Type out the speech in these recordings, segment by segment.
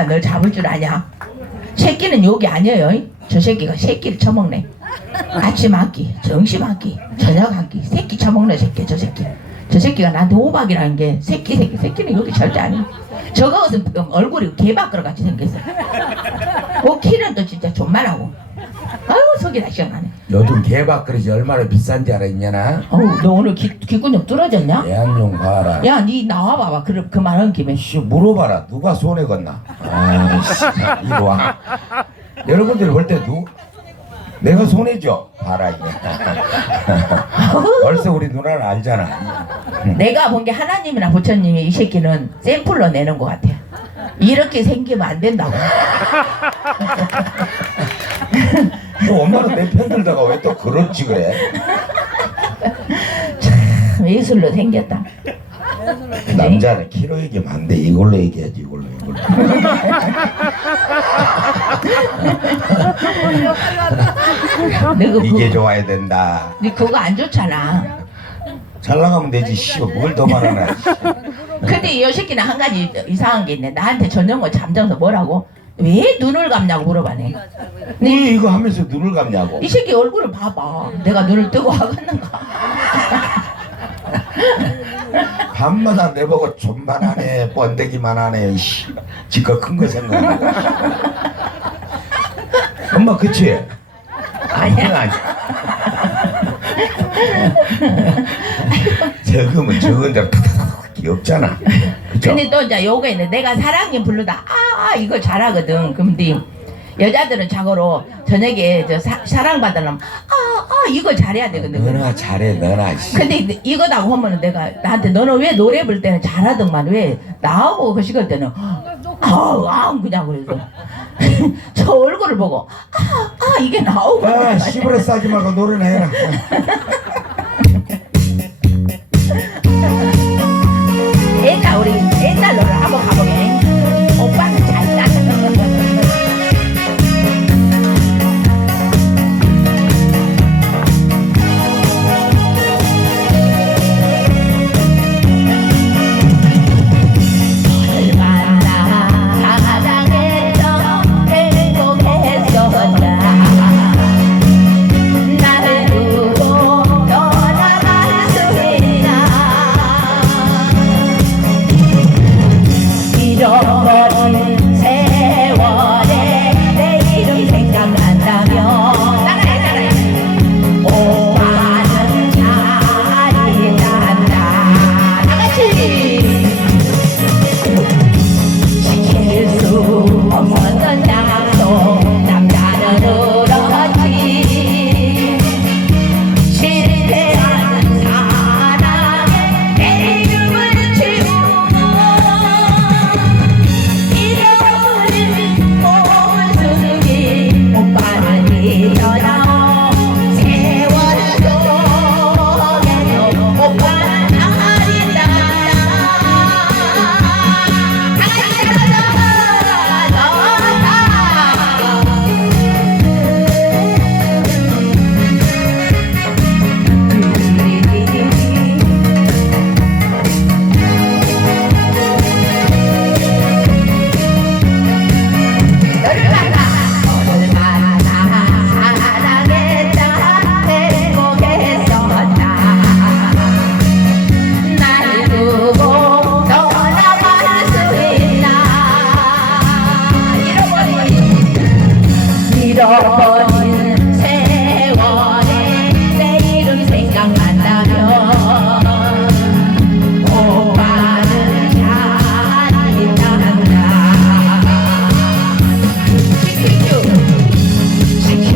내가 널 잡을 줄 아냐? 새끼는 여기 아니에요. 저 새끼가 새끼를 처먹네. 아침 한 끼, 점심 한 끼, 저녁 한 끼, 새끼 처먹는 새끼, 저 새끼. 저 새끼가 나한테 호박이라는 게 새끼, 새끼, 새끼는 여기 절대 아니야. 저것은 얼굴이 개바꾸러 같이 생겼어. 그 키는 또 진짜 존만하고. 아유, 속이 다 시원하네. 요즘 개밥 그릇이 얼마나 비싼지 알아 있냐나? 어우, 너 오늘 기, 귓근육 뚫어졌냐? 애완용 봐라. 야, 니 나와봐봐. 그, 그 말한 김에. 씨 물어봐라 누가 손해 건나? 아씨 이리 와. 여러분들 볼 때 누? 내가 손해죠. 봐라 이게. 벌써 우리 누나를 알잖아. 내가 본 게 하나님이나 부처님이 이 새끼는 샘플로 내는 것 같아. 이렇게 생기면 안 된다고. 너 엄마는 내 편 들다가 왜 또 그렇지 그래? 참 예술로 생겼다. 남자는 키로 얘기하면 안 돼. 이걸로 얘기하지 이걸로 이걸로. 너그 이게 좋아야 된다. 네 그거 안 좋잖아. 잘 나가면 되지. 씨 뭘더 말하나. 씨. 근데 이 새끼는 한 가지 이상한 게 있네. 나한테 저녁을 잠자서 뭐라고? 왜 눈을 감냐고 물어봐네. 왜 이거 하면서 눈을 감냐고. 이 새끼 얼굴을 봐봐. 내가 눈을 뜨고 하겠는가? 밤마다 내보고 존만하네 번데기만 하네 씨. 지가 큰거 생각나 엄마 그치? 아니야. 아니 적으면 적은 대로 탁탁 탁 귀엽잖아 그쵸? 근데 또 이제 요거 있네. 내가 사랑님 부르다 아, 아 이거 잘하거든. 근데 여자들은 자고로 저녁에 저 사, 사랑받으려면 아, 아 이거 잘해야 되거든. 너나 잘해 너나 씨. 근데 이거다고 하면은 내가 나한테 너는 왜 노래 부를 때는 잘하더만 왜 나하고 그 시간 때는 아우 아우 그냥 그래서 저 얼굴을 보고 아, 아 이게 나오고 아 씨부레 싸지 말고 노래나 해라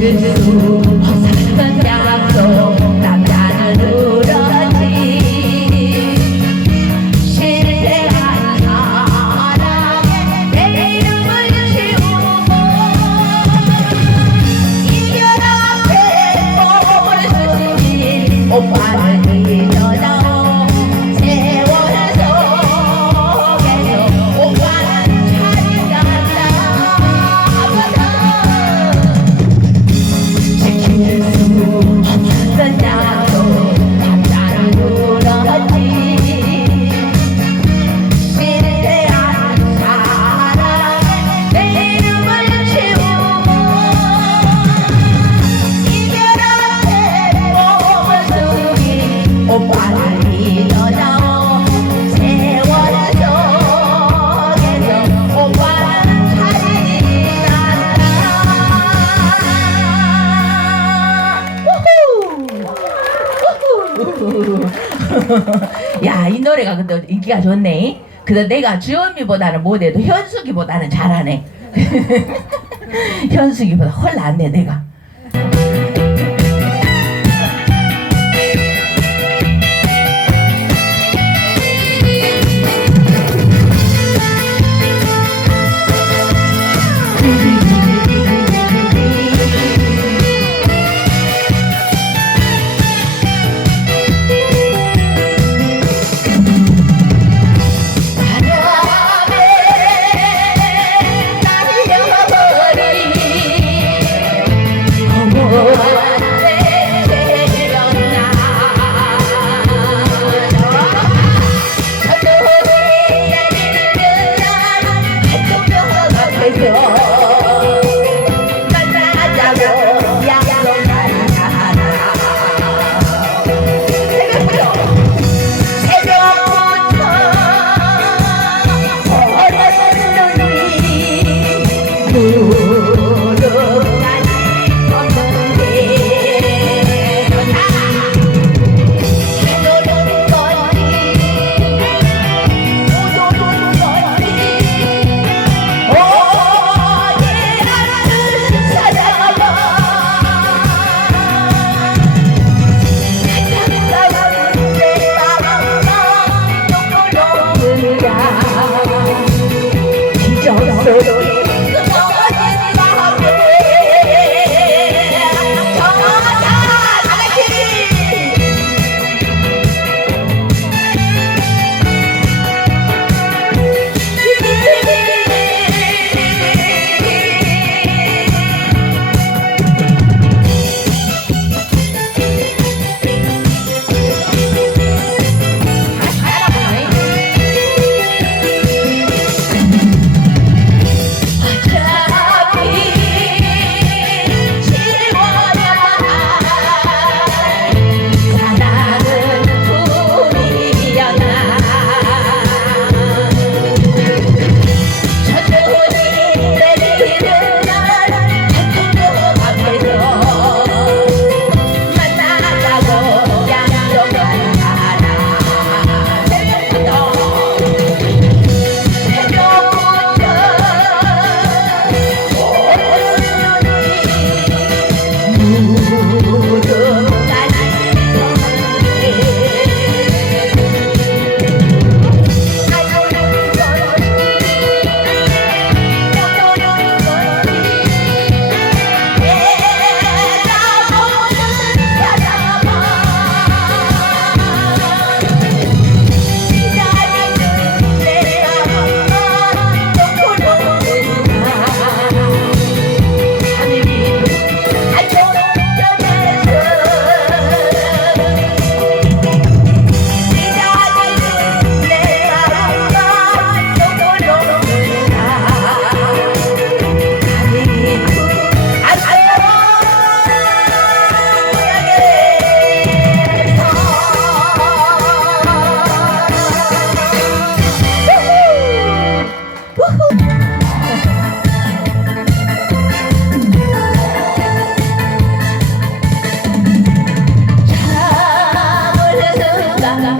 지 야, 이 노래가 근데 인기가 좋네. 그래서 내가 주현미보다는 못해도 현숙이보다는 잘하네. 현숙이보다 훨 낫네, 내가.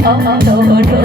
好好走